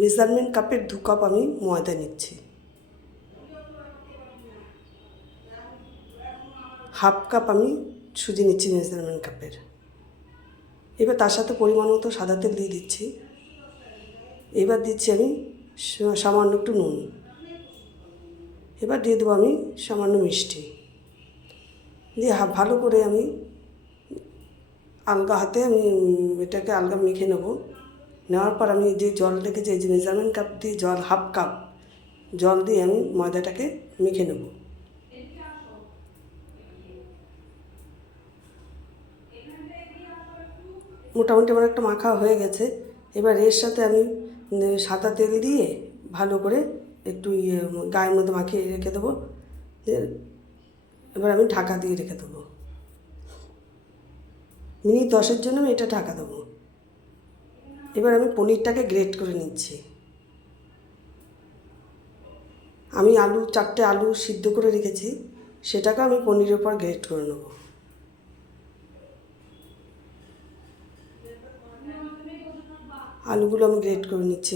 Measurement কাপের 2 cup আমি ময়দা নিচ্ছি, হাফ কাপ আমি সুজি নিচ্ছি মেজারমেন্ট কাপের। এবার তার সাথে পরিমাণ মতো সাদা তেল দিয়ে দিচ্ছি। এবার দিচ্ছি আমি সামান্য একটু নুন। এবার দিয়ে দেবো আমি সামান্য মিষ্টি দিয়ে ভালো করে আমি আলগা হাতে আমি এটাকে আলগা মেখে নেব। নেওয়ার পর আমি যে জল রেখেছি, এই যে মেজারমেন্ট কাপ দিয়ে জল, হাফ কাপ জল দিয়ে আমি ময়দাটাকে মেখে নেব। মোটামুটি আমার একটা মাখা হয়ে গেছে। এবার এর সাথে আমি সাদা তেল দিয়ে ভালো করে একটু গায়ের মধ্যে মাখিয়ে রেখে দেবো। এবার আমি ঢাকা দিয়ে রেখে দেবো। মিনিট 10-এর জন্য আমি এটা ঢাকা দেবো। এবার আমি পনিরটাকে গ্রেট করে নিচ্ছি। আমি 4টে আলু সিদ্ধ করে রেখেছি, সেটাকে আমি পনিরের উপর গ্রেট করে নেব। আলুগুলো আমি গ্রেট করে নিচ্ছি।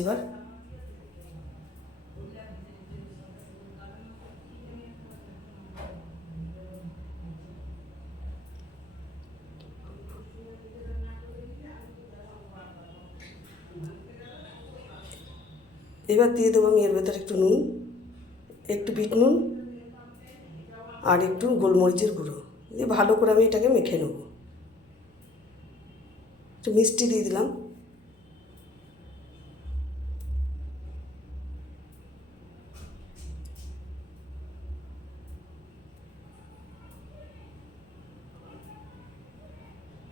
এবার দিয়ে দেবো আমি এর ভেতরে একটু নুন, একটু বিট নুন আর একটু গোলমরিচের গুঁড়ো দিয়ে ভালো করে আমি এটাকে মেখে নেব। একটু মিষ্টি দিয়ে দিলাম।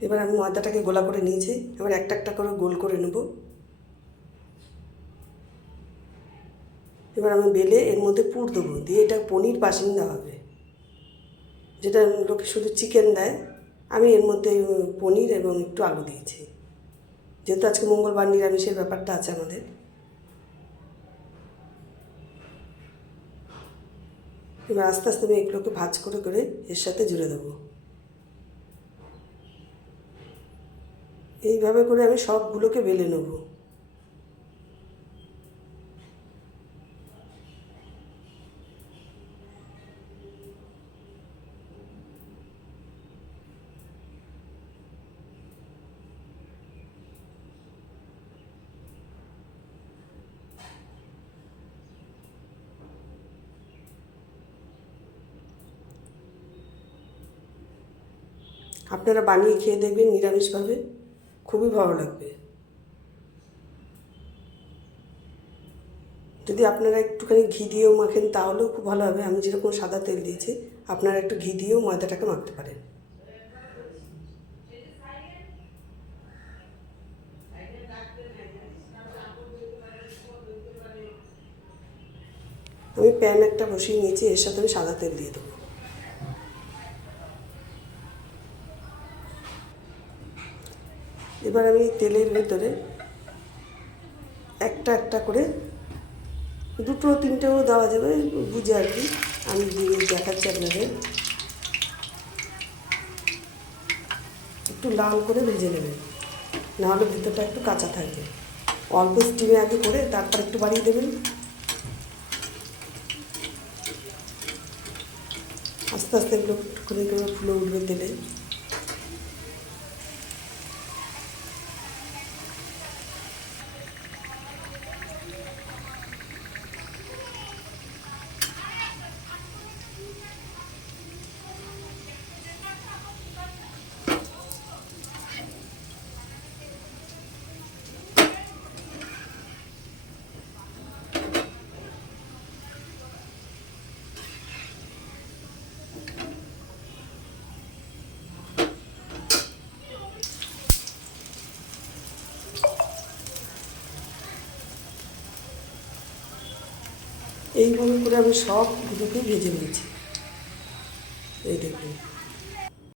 এবার আমি ময়দাটাকে গোলা করে নিয়েছি। এবার একটা একটা করে গোল করে নেব। এবার আমি বেলে এর মধ্যে পুর দেবো, দিয়ে এটা পনির বাসিন্দা হবে। যেটা লোকে শুধু চিকেন দেয়, আমি এর মধ্যে পনির এবং একটু আলু দিয়েছি, যেহেতু আজকে মঙ্গলবার নিরামিষের ব্যাপারটা আছে আমাদের। এবার আস্তে আস্তে আমি এগুলোকে ভাজ করে করে এর সাথে জুড়ে দেবো। এইভাবে করে আমি সবগুলোকে বেলে নেব। আপনারা বানিয়ে খেয়ে দেখবেন নিরামিষভাবে, খুবই ভালো লাগবে। যদি আপনারা একটুখানি ঘি দিয়েও মাখেন তাহলেও খুব ভালো হবে। আমি যেরকম সাদা তেল দিয়েছি, আপনারা একটু ঘি দিয়েও ময়দাটাকে মাখতে পারেন। আমি প্যান একটা বসিয়ে নিয়েছি, এর সাথে আমি সাদা তেল দিয়ে দেবো। এবার আমি তেলের ভেতরে একটা একটা করে, 2-3টেও দেওয়া যাবে বুঝে আর কি, আমি দিয়ে দেখাচ্ছি আপনাদের। একটু লাল করে ভেজে নেবেন, নাহলে ভেতরটা একটু কাঁচা থাকবে। অল্প স্টিমে আগে করে তারপর একটু বাড়িয়ে দেবেন। আস্তে আস্তে এগুলো করে করে ফুলে উঠবে তেলে। এইভাবে করে আমি সবগুলোকে ভেজে নিয়েছি। এই দেখুন।